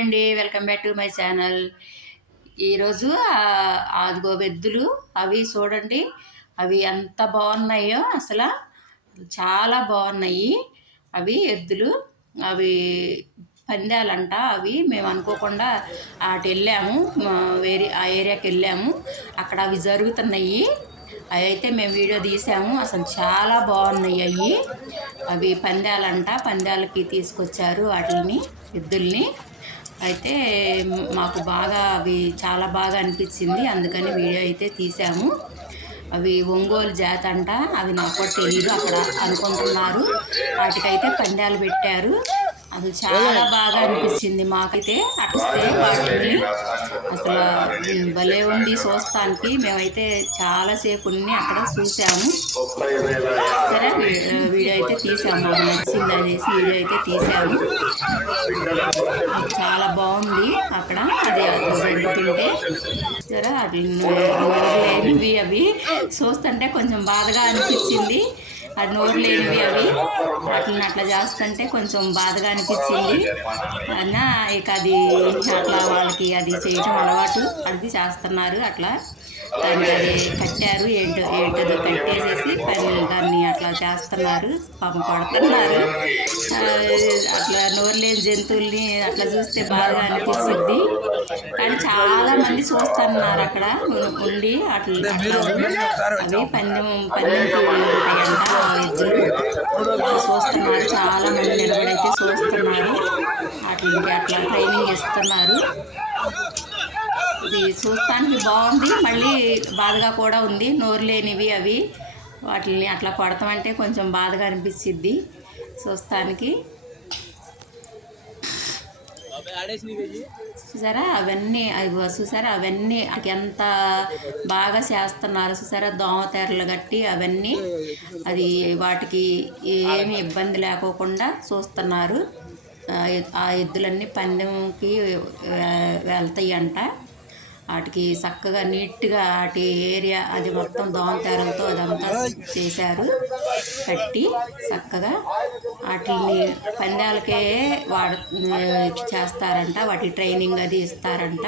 అండి. Welcome back to my channel. ఈరోజు అదిగో ఎద్దులు అవి చూడండి. అవి ఎంత బాగున్నాయో అసలు. చాలా బాగున్నాయి. అవి ఎద్దులు అవి పందాలంట. అవి మేము అనుకోకుండా అటు వెళ్ళాము. వేరే ఆ ఏరియాకి వెళ్ళాము. అక్కడ అవి జరుగుతున్నాయి. అవి అయితే మేము వీడియో తీసాము. అసలు చాలా బాగున్నాయి అవి. అవి పందాలంట. పందాలకి తీసుకొచ్చారు వాటిని ఎద్దుల్ని. అయితే మాకు బాగా అవి చాలా బాగా అనిపించింది. అందుకని వీడియో అయితే తీసాము అవి ఒంగోలు జాత అంట. అవి నాకు తెలియదు అక్కడ అనుకుంటున్నారు. వాటికైతే పందాలు పెట్టారు. అది చాలా బాగా అనిపించింది మాకైతే. అటుస్తే వాటిని అసలు భలే ఉంది చూస్తానికి. మేమైతే చాలాసేపు ఉన్ని అక్కడ చూసాము సరే తీసాము. మాకు నచ్చింది అనేసి వీడియో అయితే తీసాము. చాలా బాగుంది అక్కడ. అది అట్లా జరుగుతుంటే సరే అది లేనివి అవి. చూస్తుంటే కొంచెం బాధగా అనిపించింది. అది నోరు లేనివి అవి. వాటిని అట్లా చేస్తుంటే కొంచెం బాధగా అనిపించింది. అన్న ఇక అది అట్లా వాళ్ళకి అది చేయటం అలవాటు. అది చేస్తున్నారు అట్లా. దాన్ని అది కట్టారు ఏంటో ఏంటో కట్టేసేసి దాన్ని అట్లా చేస్తున్నారు. పాపం కొడుతున్నారు. అట్లా నోరు లేని జంతువుల్ని అట్లా చూస్తే బాగా అనిపిస్తుంది. కానీ చాలా మంది చూస్తున్నారు అక్కడ. ఉండి అట్లా అవి పందెం ఉంటాయంట ఎద్దులు చూస్తున్నారు. చాలా మంది నిలబడైతే చూస్తున్నారు. అట్లకి అట్లా ట్రైనింగ్ ఇస్తున్నారు. ఇది చూస్తానికి బాగుంది. మళ్ళీ బాధగా కూడా ఉంది. నోరు లేనివి అవి. వాటిని అట్లా కొడతామంటే కొంచెం బాధగా అనిపించిద్ది చూస్తానికి. చూసారా? అవన్నీ అవి చూసారా? అవన్నీ ఎంత బాగా చేస్తున్నారు. చూసారా? దోమతెరలు కట్టి అవన్నీ అది వాటికి ఏమి ఇబ్బంది లేకోకుండా చూస్తున్నారు. ఆ ఎద్దులన్నీ పందెంకి వెళ్తాయి అంట వాటికి చక్కగా నీట్గా వాటి ఏరియా అది మొత్తం దోమతెరలతో అదంతా చేశారు. కట్టి చక్కగా వాటిని పందాలకే వాడ చేస్తారంట. వాటి ట్రైనింగ్ అది ఇస్తారంట.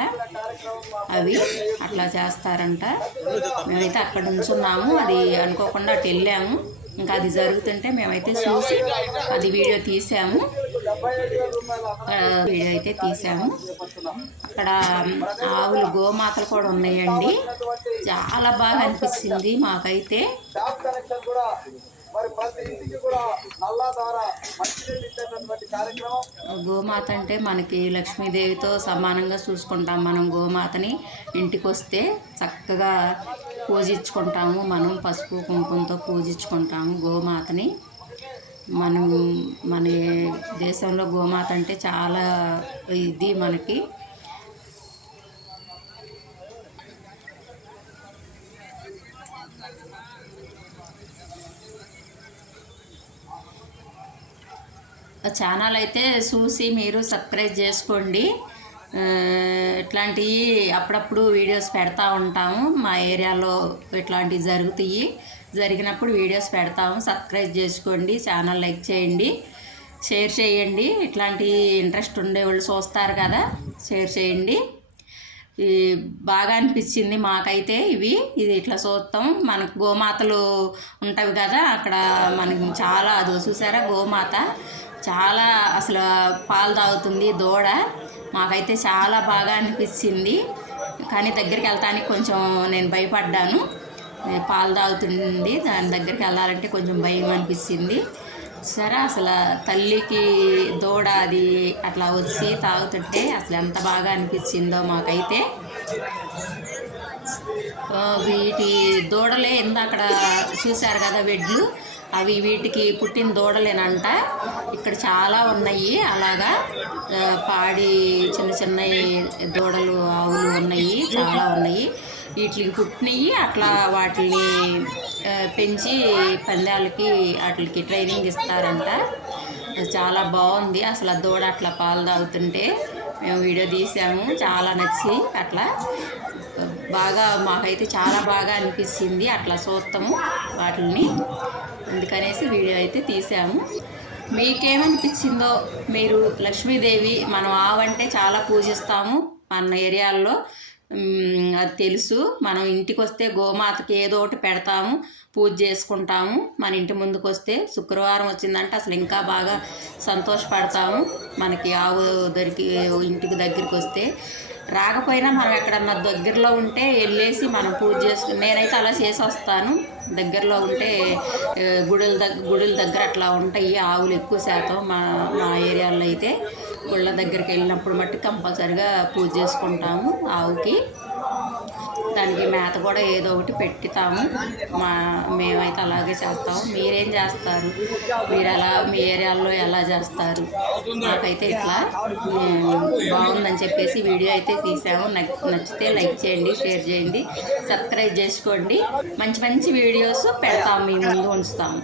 అవి అట్లా చేస్తారంట. మేమైతే అక్కడ ఉంచున్నాము అది అనుకోకుండా అటు వెళ్ళాము. ఇంకా అది జరుగుతుంటే మేమైతే చూసి అది వీడియో తీసాము. వీడియో అయితే తీసాము. అక్కడ ఆవులు గోమాతలు కూడా ఉన్నాయండి. చాలా బాగా అనిపించింది మాకైతే. గోమాత అంటే మనకి లక్ష్మీదేవితో సమానంగా చూసుకుంటాం మనం గోమాతని. ఇంటికి వస్తే చక్కగా పూజించుకుంటాము మనం పసుపు కుంకుమతో పూజించుకుంటాము గోమాతని. మనం మన దేశంలో గోమాత అంటే చాలా ఇది మనకి. ఛానల్ అయితే చూసి మీరు సబ్స్క్రైబ్ చేసుకోండి. ఇట్లాంటివి అప్పుడప్పుడు వీడియోస్ పెడతా ఉంటాము. మా ఏరియాలో ఇట్లాంటివి జరుగుతాయి. జరిగినప్పుడు వీడియోస్ పెడతాము. సబ్స్క్రైబ్ చేసుకోండి. ఛానల్ లైక్ చేయండి. షేర్ చేయండి. ఇట్లాంటి ఇంట్రెస్ట్ ఉండేవాళ్ళు చూస్తారు కదా షేర్ చేయండి. బాగా అనిపించింది మాకైతే ఇవి. ఇది ఇట్లా చూస్తాం. మనకు గోమాతలు ఉంటాయి కదా అక్కడ మనకి చాలా అది చూసారా గోమాత? చాలా అసలు పాలు తాగుతుంది దూడ. మాకైతే చాలా బాగా అనిపించింది. కానీ దగ్గరికి వెళ్తానికి కొంచెం నేను భయపడ్డాను. పాలు తాగుతుంది దాని దగ్గరికి వెళ్ళాలంటే కొంచెం భయం అనిపించింది సరే అసలు తల్లికి దూడ అది అట్లా వచ్చి తాగుతుంటే అసలు ఎంత బాగా అనిపించిందో మాకైతే. వీటి దూడలే అక్కడ చూశారు కదా వెడ్లు. అవి వీటికి పుట్టిన దూడలేనంట. ఇక్కడ చాలా ఉన్నాయి. అలాగా పాడి చిన్న చిన్న దూడలు ఆవులు ఉన్నాయి. చాలా ఉన్నాయి. వీటికి పుట్టినవి అట్లా వాటిని పెంచి పందాలకి వాటికి ట్రైనింగ్ ఇస్తారంట. చాలా బాగుంది. అసలు ఆ దూడ అట్లా పాలు తాగుతుంటే మేము వీడియో తీసాము. చాలా నచ్చి అట్లా బాగా మాకైతే చాలా బాగా అనిపించింది అట్లా చూస్తాము వాటిని అందుకనేసి వీడియో అయితే తీసాము. మీకేమనిపించిందో మీరు లక్ష్మీదేవి మనం ఆవంటే చాలా పూజిస్తాము మన ఏరియాల్లో. అది తెలుసు. మనం ఇంటికి వస్తే గోమాతకి ఏదో ఒకటి పెడతాము పూజ చేసుకుంటాము. మన ఇంటి ముందుకు వస్తే శుక్రవారం వచ్చిందంటే అసలు ఇంకా బాగా సంతోషపడతాము. మనకి ఆవు దొరికి ఇంటికి దగ్గరికి వస్తే రాకపోయినా మనం ఎక్కడన్నా దగ్గరలో ఉంటే వెళ్ళేసి మనం పూజ చేసుకుని నేనైతే అలా చేసి వస్తాను దగ్గరలో ఉంటే గుడుల దగ్గర గుడుల దగ్గర అట్లా ఉంటాయి ఆవులు ఎక్కువ శాతం మా మా ఏరియాలో అయితే. గుళ్ళ దగ్గరికి వెళ్ళినప్పుడు మట్టి కంపల్సరిగా పూజ చేసుకుంటాము ఆవుకి. దానికి మేత కూడా ఏదో ఒకటి పెట్టుతాము. మా మేమైతే అలాగే చేస్తాము. మీరేం చేస్తారు? మీరు ఎలా మీ ఏరియాలో ఎలా చేస్తారు? నాకైతే ఇట్లా బాగుందని చెప్పేసి వీడియో అయితే తీసాము. నచ్చితే లైక్ చేయండి షేర్ చేయండి సబ్స్క్రైబ్ చేసుకోండి. మంచి మంచి వీడియోస్ పెడతాము మీ ముందు ఉంచుతాము.